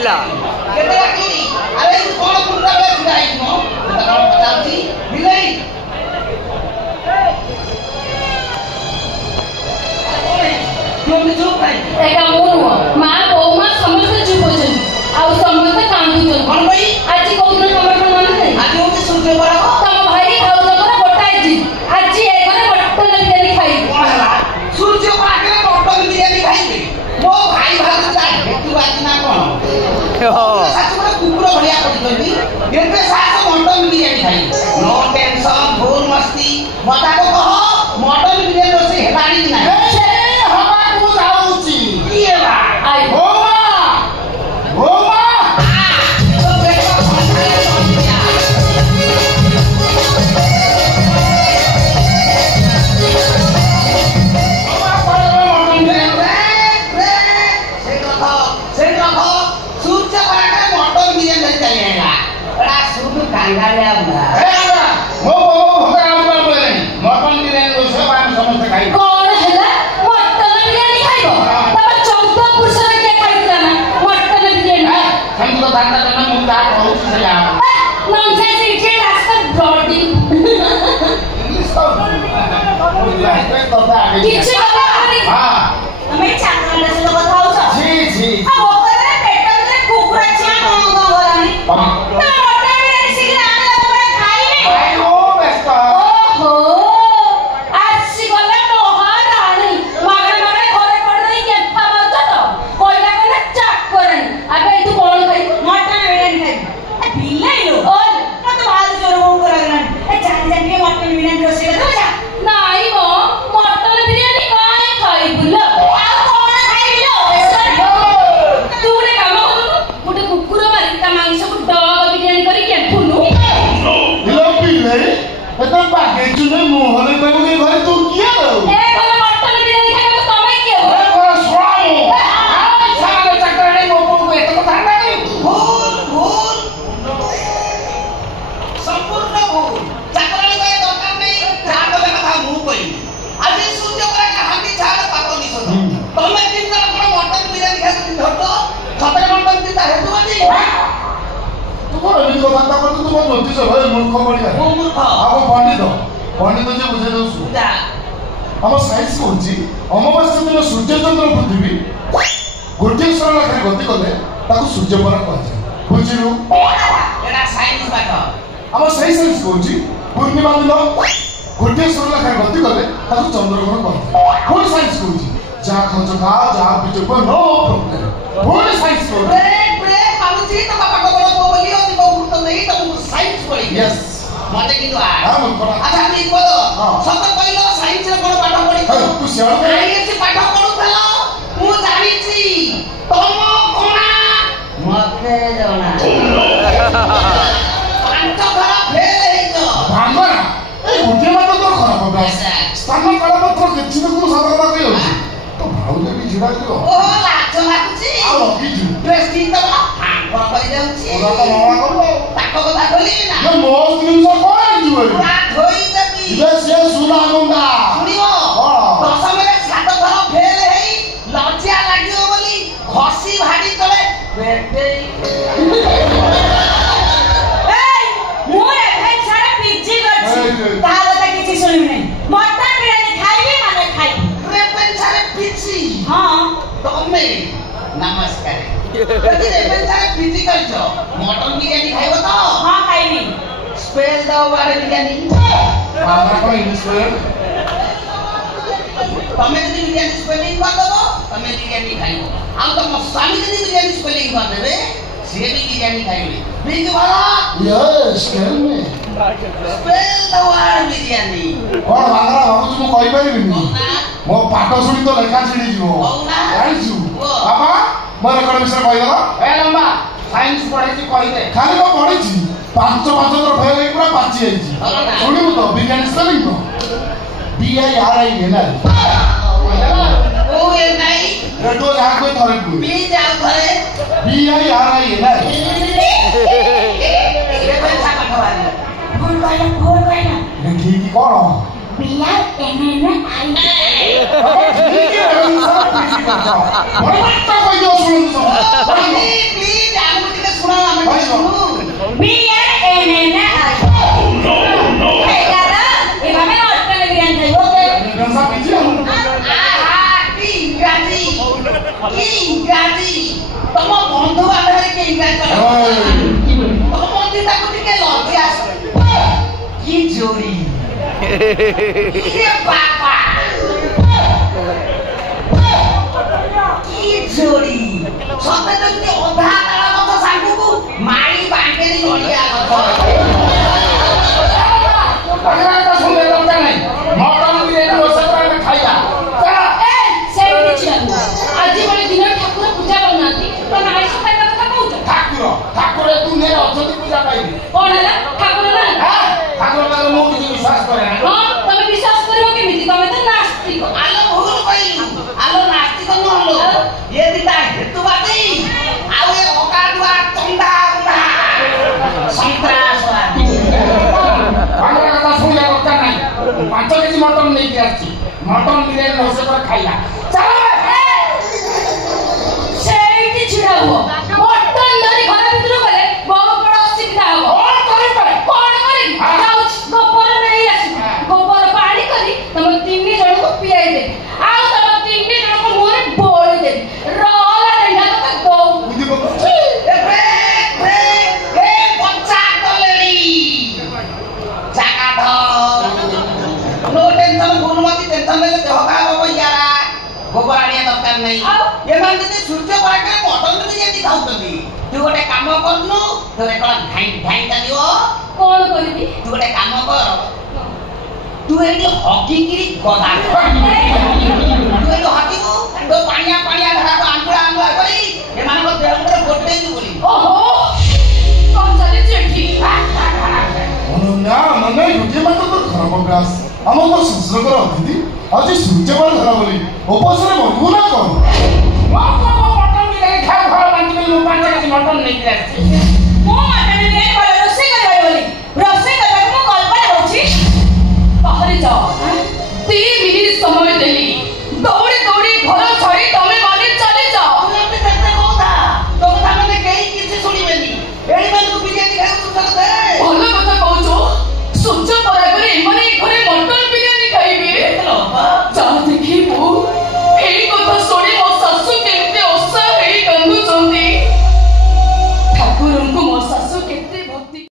आइला केतला किनी अरे तू कोन कुंडा बे छुडाई मो त कोन बताउची बिलाई कोन चुप भाई एका मोनुआ मां बोमा समस्त चुप हो जन आ समस्त कांदु जन कोन भाई आज कोन खबर कोन मन नहीं आज होते सूर्य बरा तम भाई खाऊ जबर गोटाई जी आज ए गने मटन बिरयानी खाई कोन हला सूर्य पाके मटन बिरयानी खाइबे मो भाई भाग जाए तू बात ना कोन साथ में कुकुर बढ़िया करछी एते साथ मटन बिरयानी खाई नो टेंशन भूल मस्ती मता को कह मटन बिरयानी रोसे हेबानी कि ना हम साइंस कहूँ अमावास्या दिन सूर्य चंद्र पृथ्वी गोटे सरल लेखार गति कले सूर्यपरा कहुए बुझलु आम सही साइंस कहूँ पूर्णिमा दिन गोटे सरल लेखार गति कले चंद्रग्रहण कहुए भूल साइंस कहूँ जहाँ खाच खा जहाँ पीछ नो प्रोब्लेम भूल साइंस मते किंतु अच्छा मी बोलो सत पहिलो साइंस रे कोन पाठ पढी तू सियाळ साइंस पाठ पढुथला मु जानिछि तम कोना मते जणा पांच घर फेल हेइतो भांगरा ए गुटे मत तो खराब हो स्थान काल पत्र किछि न को साधारण कहियो तो भाउले भी जिडा दियो ओ लाच लागुछि आ लगी जु ड्रेस किन तो हां कहि जाउछि ओरा तो मावा करलो ताको কথা কলি না ये मोस दिन से कोन जुए पूरा धोई देबी ये से सुना मुंडा सुनियो दशमरे सात घर फेल हेई लज्जा लागियो बोली घसी भाडी तले पेटे ए मोरे भाई सारा पिज्जी करछि ताले त किछि सुनिम नै मटन बिरयानी खाइबे माने खाइ रे पेंचारे पिची हां तमे नमस्कार रे पेंचारे पिची करछो मटन बिरयानी खाइबो तो हां खाइबी स्पेल दो बारे बिरयानी हमरा को इंग्लिश वर्ड तमे जदी बिरयानी स्पेलिंग कर दबो तमे बिरयानी खाइबो आ तम स्वामी जदी बिरयानी स्पेलिंग कर देबे से भी बिरयानी खाइबे बिग वाला यस टेल मी स्पेल दो बारे बिरयानी कोन भागरा भाबु तू कहि परिबिनी मो पाठ सुनी तो लेखा छिड़ी जीवो जानिछु बाबा मोर कोन विषय कहिला ए लंबा साइंस पढेछि कहि दे खाली को पढिछि पांच तो फेल होई पूरा पाची आइछि सुनिबु तो बिरयानी स्पेलिंग तो B I R I N I O A नाही रेडो जहां कोई थरे कोई बी जाओ घरे B I R I N I A पैसा कटवानी भूल गइला ठीक कोन तम बंधु बांधव के की जोड़ी बापा की जोड़ी सते जति अधा ताला मत सांगु को माई बांटेरी नडिया पकड़ा तो सुने लगता नहीं मटन बिरयानी रोसता में खाइया ए सेई चल आज बड़े दिन ठाकुर पूजा करनाती तो नाई सफाई କଥା कहू ठाकुर तू ने अछती पूजा पाइबी कोन है ठाकुर ना ठाकुर का मु किसी विश्वास करे ना हां तमे विश्वास करियो केमिति तमे तो नास्तिक आलो भूल कइलु आलो नास्तिक न हलो ये दिता हेतु बाती आउ ए ओकाडुआ चंदा संत्रासवादी पकड़ा तो सुने लगता नहीं 5 केजी मटन नहीं के आछि मटन बिरयानी रोसता खाइला सेई छिड़ा हुआ मटन धरी घर भीतर गले बड़ बड़ असिधा हो कोन करी जाउछ गोबर नहीं आसी गोबर पानी करी तम तीन जण को पियाई दे आउ तम तीन जण को मुरे बोल दे रोला डंडा तो दो ए बच्चा कलेरी जाका ध नो टेंशन गुणमती टेंशन ले देह का बाबा यारा गोबर आनिया दरकार नहीं ये मान जति सूर्य पराके मटन बिरयानी खाउतबी तू गोटे काम करनु तो एकला ढाई ढाई चलियो कोन करबी तू गोटे काम कर तू एडी हॉकी गिरी गदा तू एडी हॉकी को तो पानिया पानिया धरा को आंगुला करी ए मान को देह को गोटे दी बोली ओहो कोन चले चिट्ठी ना मने युजे मत तो खराब अभ्यास हम तो संस्कार कर अतिथि आज सूर्य पर धरा बोली उपसरे बनबो ना कोन मटन बिरयानी खाओ घर बांधी में 5 केजी मटन नहीं के